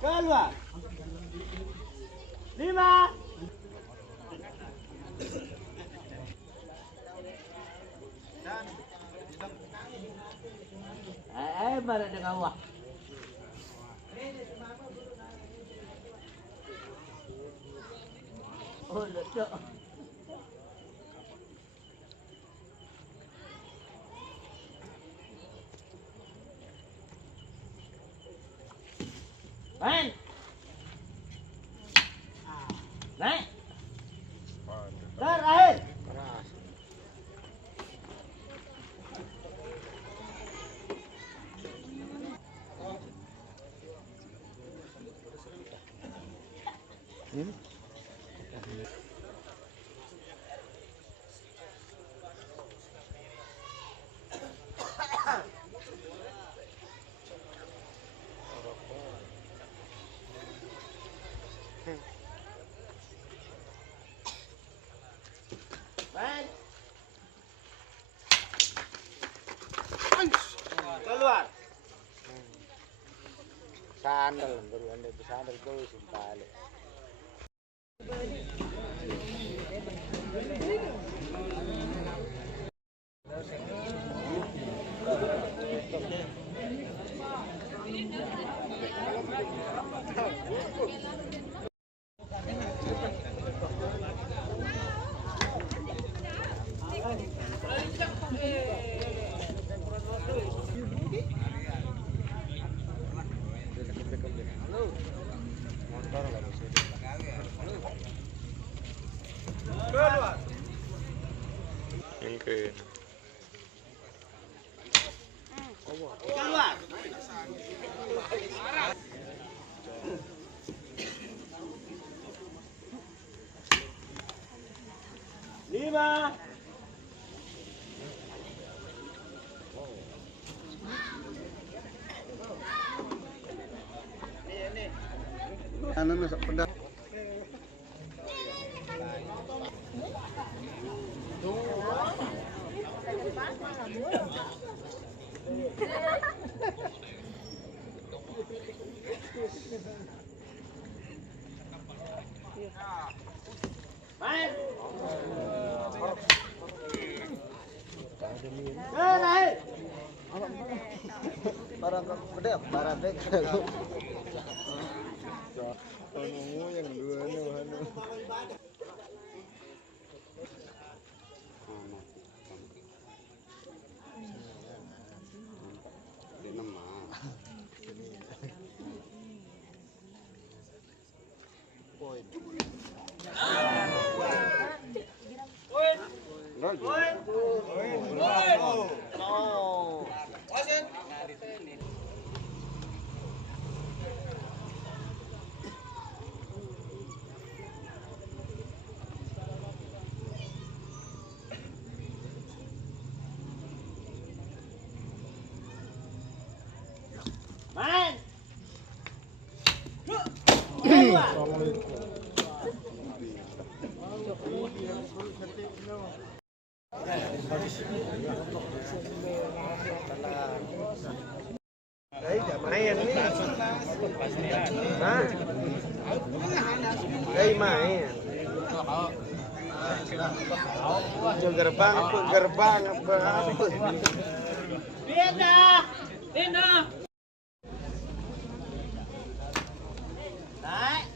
Keluar. 5. Mana dengan awak? Oh, lecok. Main. Naik. Terakhir. Keluar. Sandal, baru anda bersandal baru simpalik. Keluar. 5. Ano nasa pedak? Main. Terakhir. Barang gede, barang bek. Anu yang dua anu. Main. Keluar. Main nih. Hah? Đây main. Gerbang apa? Pindah. Pindah. Naik.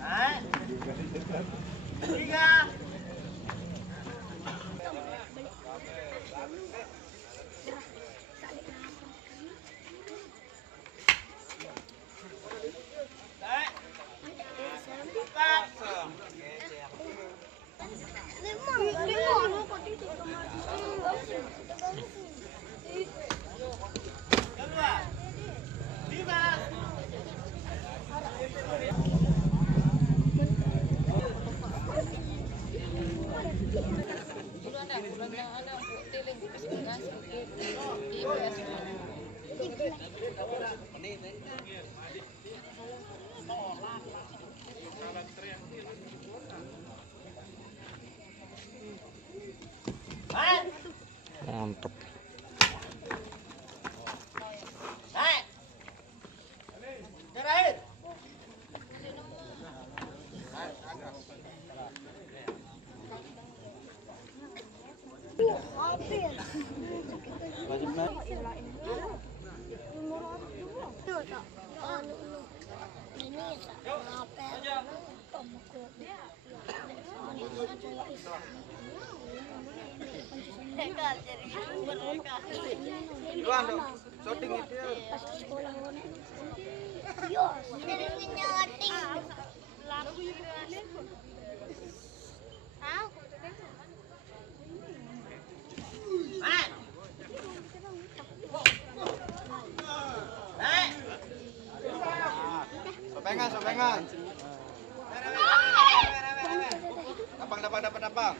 Naik. 3. Mantap. Naik. Terakhir. Shooting itu ya. Sopengan, sopengan. Dapat.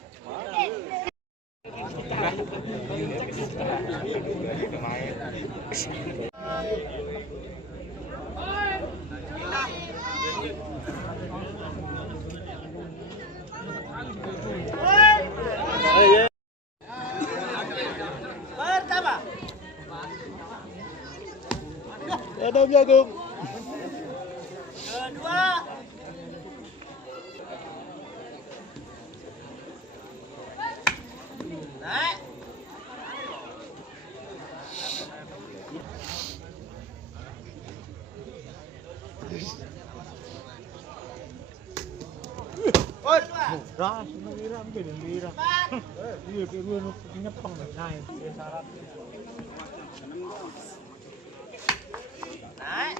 Pertama. Jagung. Kedua. Naik. Ras, mengira mungkin mengira. Iya, gue nyepeng naik ke syarat. Naik.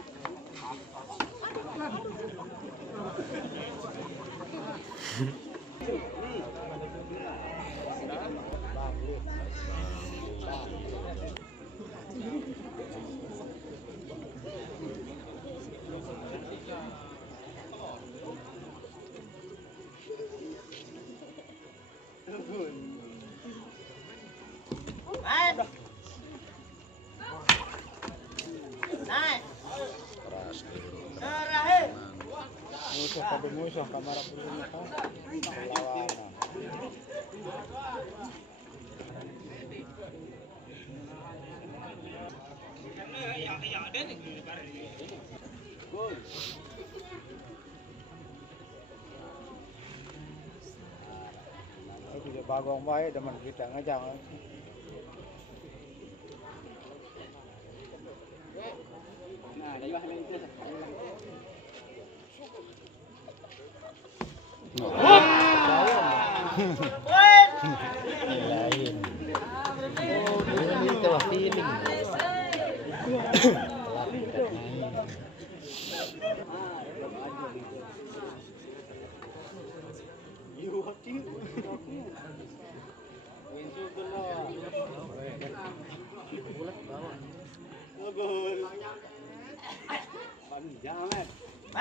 Naik. Naik. Terakhir. Musuh kamar perlukan lawanan. Itu bagong baik teman kita ngajak. Lain. Itu feeling.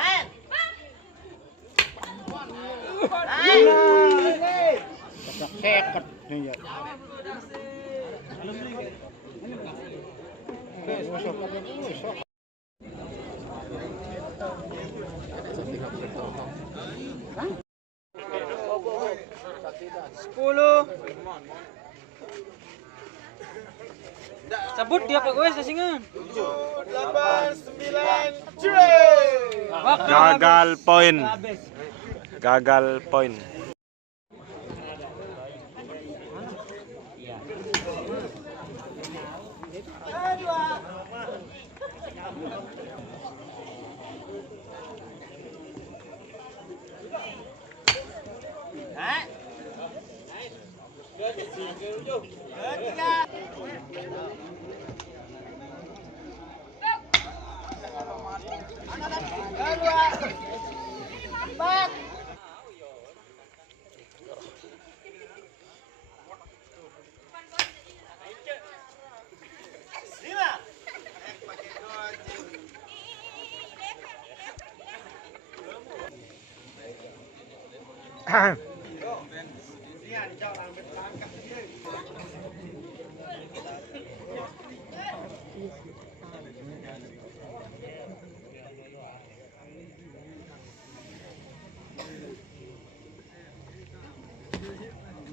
Men. Seket nih ya. Musuh. Sabut dia Pak gue sasingan. 8, 9, Gagal poin. Gagal poin. Naik. Ketiga. Kedua. Empat. Lima.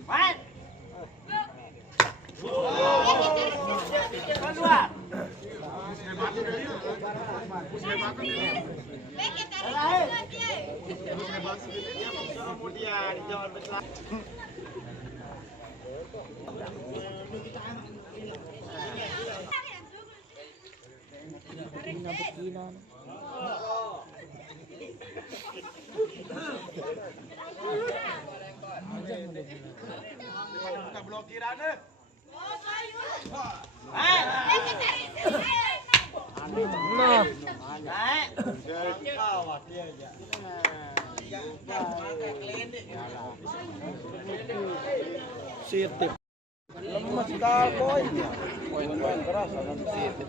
Main. Keluar. Sitip. Lemes kal boy. Poin-poin keras akan sitip.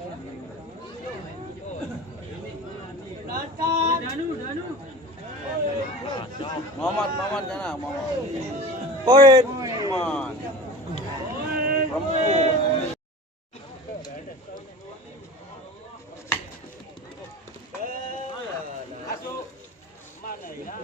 Muhammad sana, Muhammad. Poin. Man. Rempuk. Masuk. Mana ya?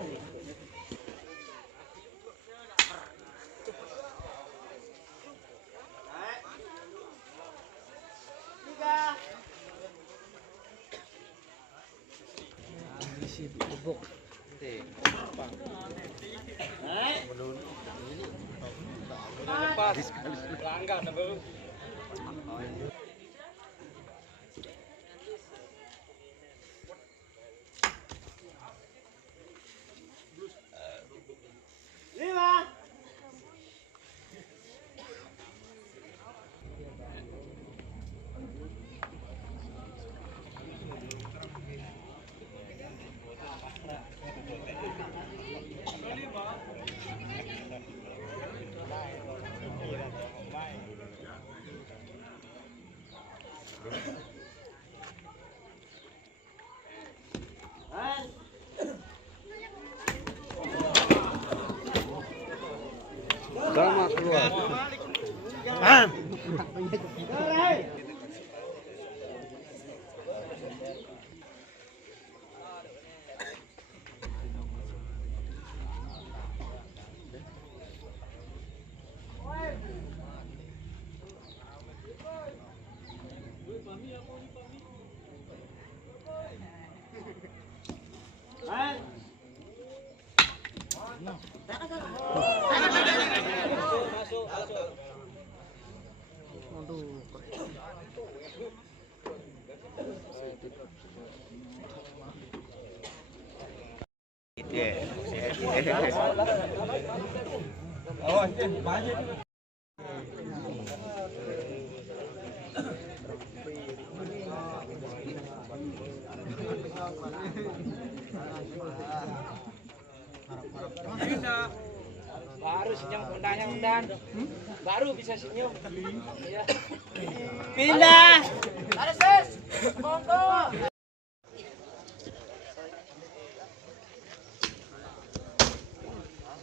Lima. Sama keluar. Baru senyum undangnya undan. Baru bisa senyum. Iya. Pindah. Ares. Monggo.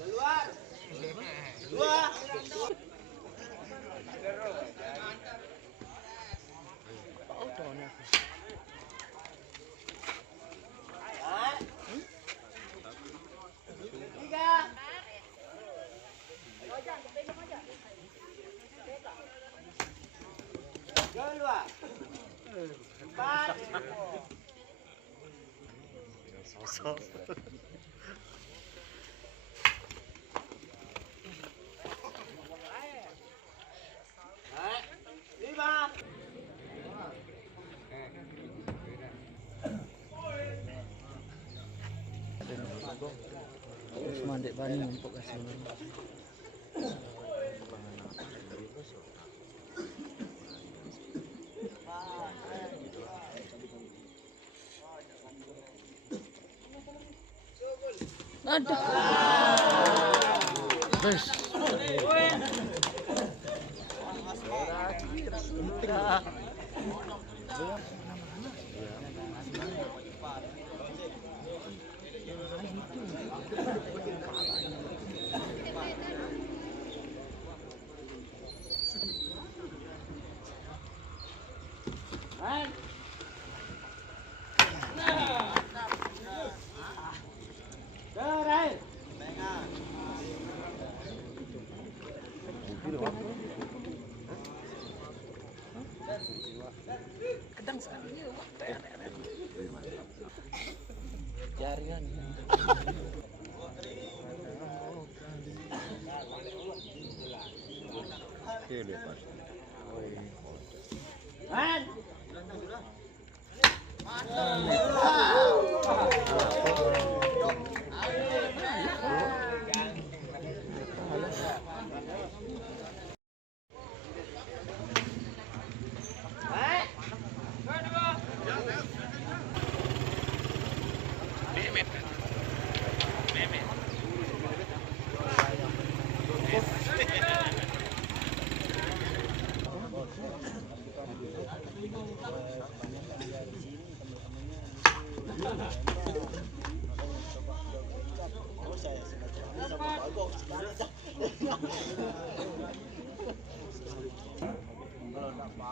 Keluar. Dua. Keluar. Empat. Lima. Mandek bani untuk kasih. Ada. Bes. Kedang sekali. Jaringan. Man.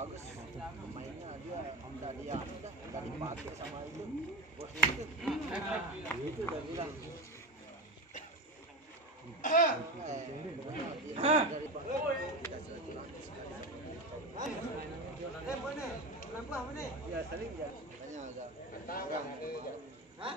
Bagus mainnya dia udah nggak dipakai sama itu bos itu udah bilang ya sering ya tanya agak hah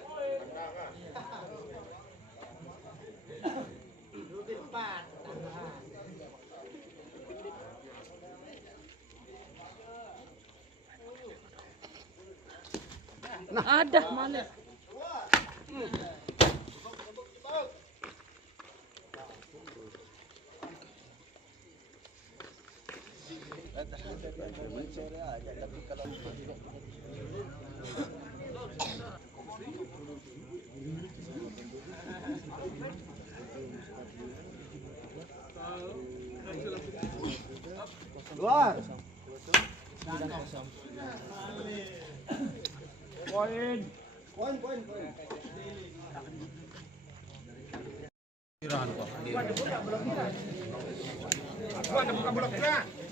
Ada mana? sore aja tapi kalau Luar. Poin. Irahan kok. Gua ada buka blok